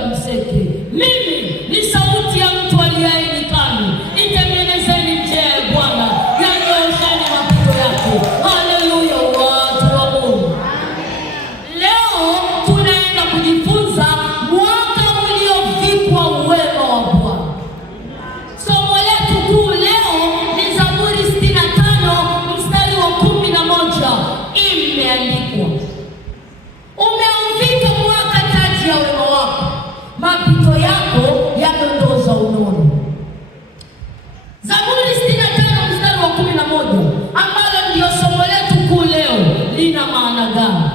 ya mseke. Mimi ni sauti ya mtu aliaye nyikani, itengenezeni njia ya Bwana, yanyoosheni mapito yake. Haleluya, watu wa Mungu. Leo tunaenda kujifunza mwaka uliovikwa wema wa Bwana. Somo letu kuu leo ni Zaburi 65 mstari wa 11. Imeandikwa, umeuvika mwaka taji ya wema wako, mapito yako yadondoza unono. Zaburi 65 mstari wa 11 ambalo ndio somo letu kuu leo lina maana gani?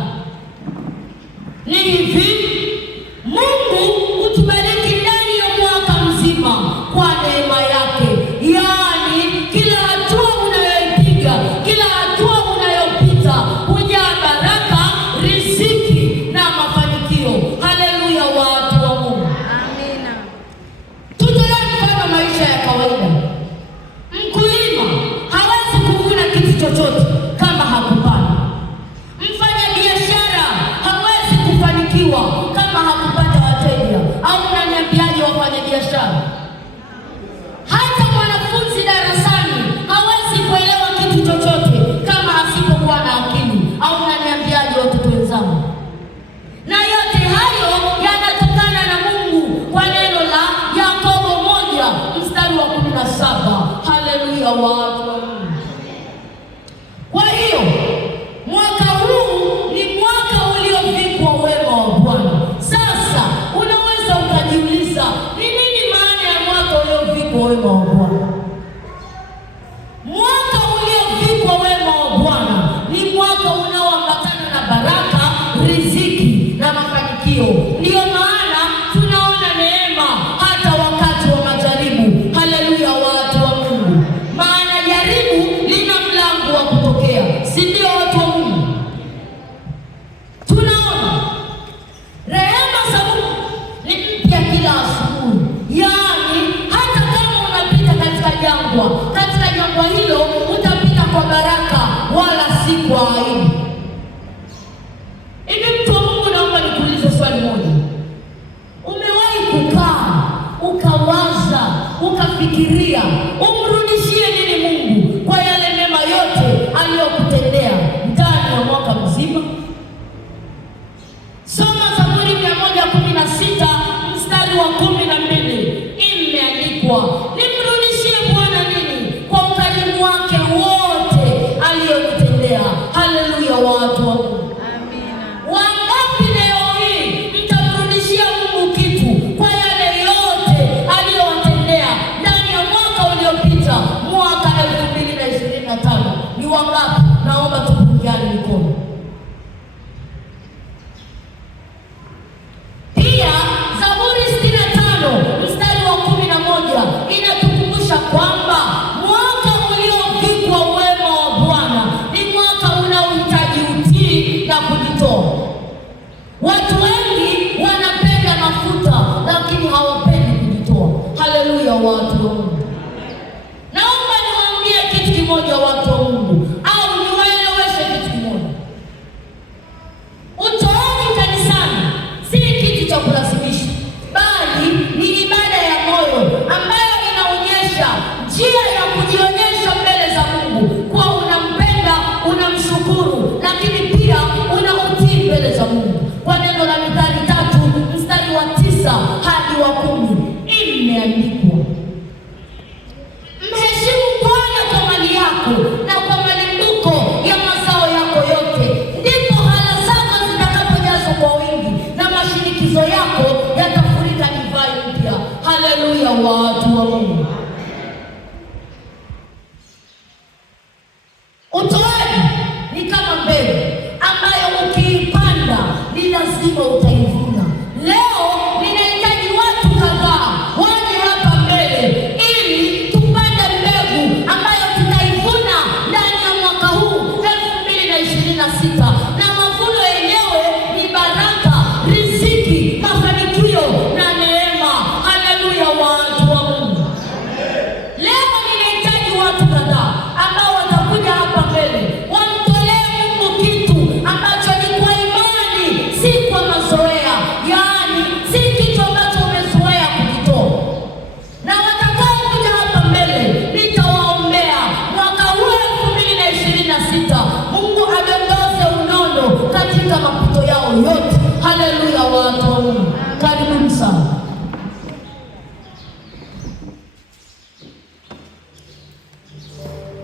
Ni hivi: Mungu hutubariki ndani ya mwaka mzima kwa neema yake. Yaani kila hatua unayoipiga, kila hatua unayopita hujaa baraka, riziki na mafanikio. Haleluya, watu wa Mungu. Amina. Tutolee mfano maisha ya kawaida. Mkulima hawezi kuvuna kitu chochote kama hakupanda. Mfanya biashara hawezi kufanikiwa kama hakupata wateja. Au unaniambiaje wafanya biashara? Hata mwanafunzi darasani hawezi kuelewa kitu chochote kama asipokuwa na akili. Au unaniambiaje watoto wenzangu? Na yote hayo yanatokana na Mungu kwa neno la Yakobo 1 mstari wa 17. Haleluya, watu wa Mungu. Kwa hiyo mwaka huu ni mwaka uliovikwa wema wa Bwana. Sasa unaweza ukajiuliza, ni nini maana ya mwaka uliovikwa wema wa Bwana? Mwaka uliovikwa wema wa Bwana ni mwaka unaoambatana na baraka, riziki na mafanikio. Ndiyo maana tunaona neema hata wakati wa majaribu. Haleluya, watu wa Mungu. Maana jaribu lina mlango wa kutokea, si ndio watu wa Mungu? Tunaona rehema za Mungu ni mpya kila asubuhi. Yaani hata kama unapita katika jangwa hilo utapita kwa baraka wala si kwa aibu. Hivi mtu wa Mungu, naomba nikuulize swali moja. Umewahi kukaa ukawaza ukafikiria umrudishie nini Mungu kwa yale mema yote aliyokutendea ndani ya mwaka mzima? Soma Zaburi 116 mstari wa 12. Imeandikwa, nimrudishie Bwana nini kwa ukarimu wake wote aliyonitendea. Haleluya, watu wa Mungu. Amina. Wangapi leo hii mtamrudishia Mungu kitu kwa yale yote aliyowatendea ndani ya mwaka uliopita, mwaka 2025? Ni wangapi? Naomba tupungiane mikono. Pia Zaburi 65 mstari wa 11 inatukumbusha kwamba mwaka uliovikwa wema wa Bwana ni mwaka unaohitaji utii na kujitoa. Watu wengi wanapenda mafuta lakini hawapendi kujitoa. Haleluya, watu wa Mungu. Naomba niwaambie kitu kimoja, watu wa Mungu, au niwaeleweshe kitu kimoja. Utoaji kanisani si kitu cha kulazimisha, bali ni ibada ya moyo ambayo inaonyesha njia ya kujionyesha mbele za Mungu kuwa unampenda, unamshukuru, lakini pia unautii mbele za Mungu. Kwa neno la Mithali 3 mstari wa 9 hadi wa 10 imeandikwa, mheshimu Bwana kwa mali yako na kwa malimbuko ya mazao yako yote, ndipo hala zako zitakapojazwa kwa wingi na mashinikizo yako yatafurika divai mpya. Haleluya, watu wa Mungu.